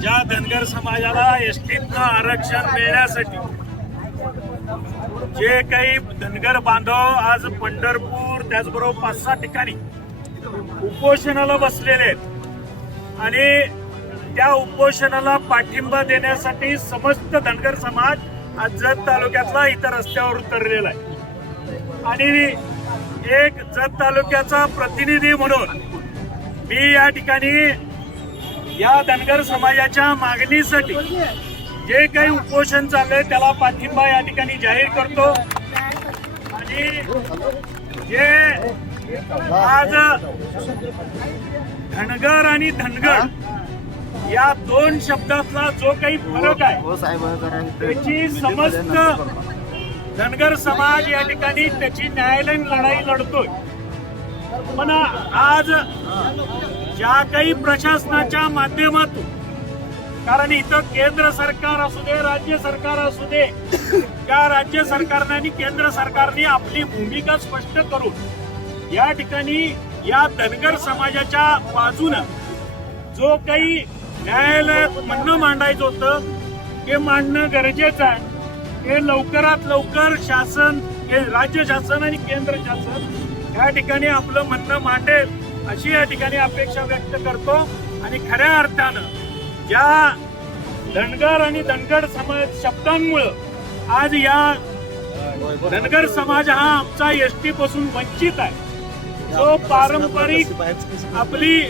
ज्या धनगर समाजाला एसटीतनं आरक्षण मिळण्यासाठी जे काही धनगर बांधव आज पंढरपूर त्याचबरोबर पाच सहा ठिकाणी उपोषणाला बसलेले आहेत. आणि त्या उपोषणाला पाठिंबा देण्यासाठी समस्त धनगर समाज आज जत तालुक्यातला इतर रस्त्यावर उतरलेला आहे. आणि एक जत तालुक्याचा प्रतिनिधी म्हणून मी या ठिकाणी या धनगर समाजाच्या मागणीसाठी जे काही उपोषण चाललंय त्याला पाठिंबा या ठिकाणी जाहीर करतो. आणि जे आज धनगर आणि धनगर या दोन शब्दातला जो काही फरक आहे त्याची समस्त धनगर समाज या ठिकाणी त्याची न्यायालयीन लढाई लढतोय. पण आज ज्या काही प्रशासनाच्या माध्यमातून कारण इथं केंद्र सरकार असू दे राज्य सरकार असू दे त्या राज्य सरकारने आणि केंद्र सरकारने आपली भूमिका स्पष्ट करून या ठिकाणी या धनगर समाजाच्या बाजूनं जो काही न्यायालयात म्हणणं मांडायचं होतं ते मांडणं गरजेचं आहे. हे लवकरात लवकर शासन हे राज्य शासन आणि केंद्र शासन या ठिकाणी आपलं म्हणणं मांडेल. अशी या ठिकाणी अपेक्षा व्यक्त करतो आणि खऱ्या अर्थानं ज्या धनगर आणि धनगर समाज शब्दांमुळं आज या धनगर समाज हा आमचा एसटी पासून वंचित आहे. जो पारंपरिक आपली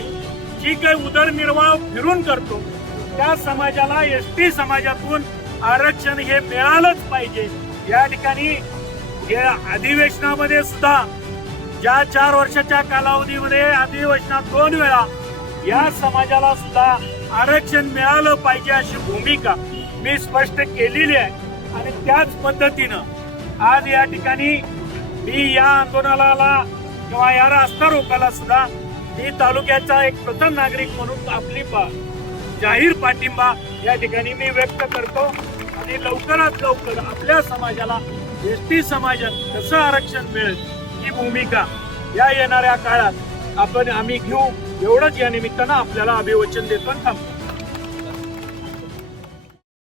जी काही उदरनिर्वाह फिरून करतो त्या समाजाला एस टी समाजातून आरक्षण हे मिळालंच पाहिजे. या ठिकाणी या अधिवेशनामध्ये सुद्धा या चार वर्षाच्या कालावधीमध्ये अधिवेशनात दोन वेळा या समाजाला सुद्धा आरक्षण मिळालं पाहिजे अशी भूमिका मी स्पष्ट केलेली आहे. आणि त्याच पद्धतीनं आज या ठिकाणी मी या आंदोलनाला किंवा या रास्ता रोकाला सुद्धा मी तालुक्याचा एक प्रथम नागरिक म्हणून आपली जाहीर पाठिंबा या ठिकाणी मी व्यक्त करतो. आणि लवकरात लवकर आपल्या समाजाला एस टी समाजात कसं आरक्षण मिळेल महत्वाची भूमिका या येणाऱ्या काळात आपण आम्ही घेऊ. एवढंच या निमित्तानं आपल्याला अभिवचन देतो थांबतो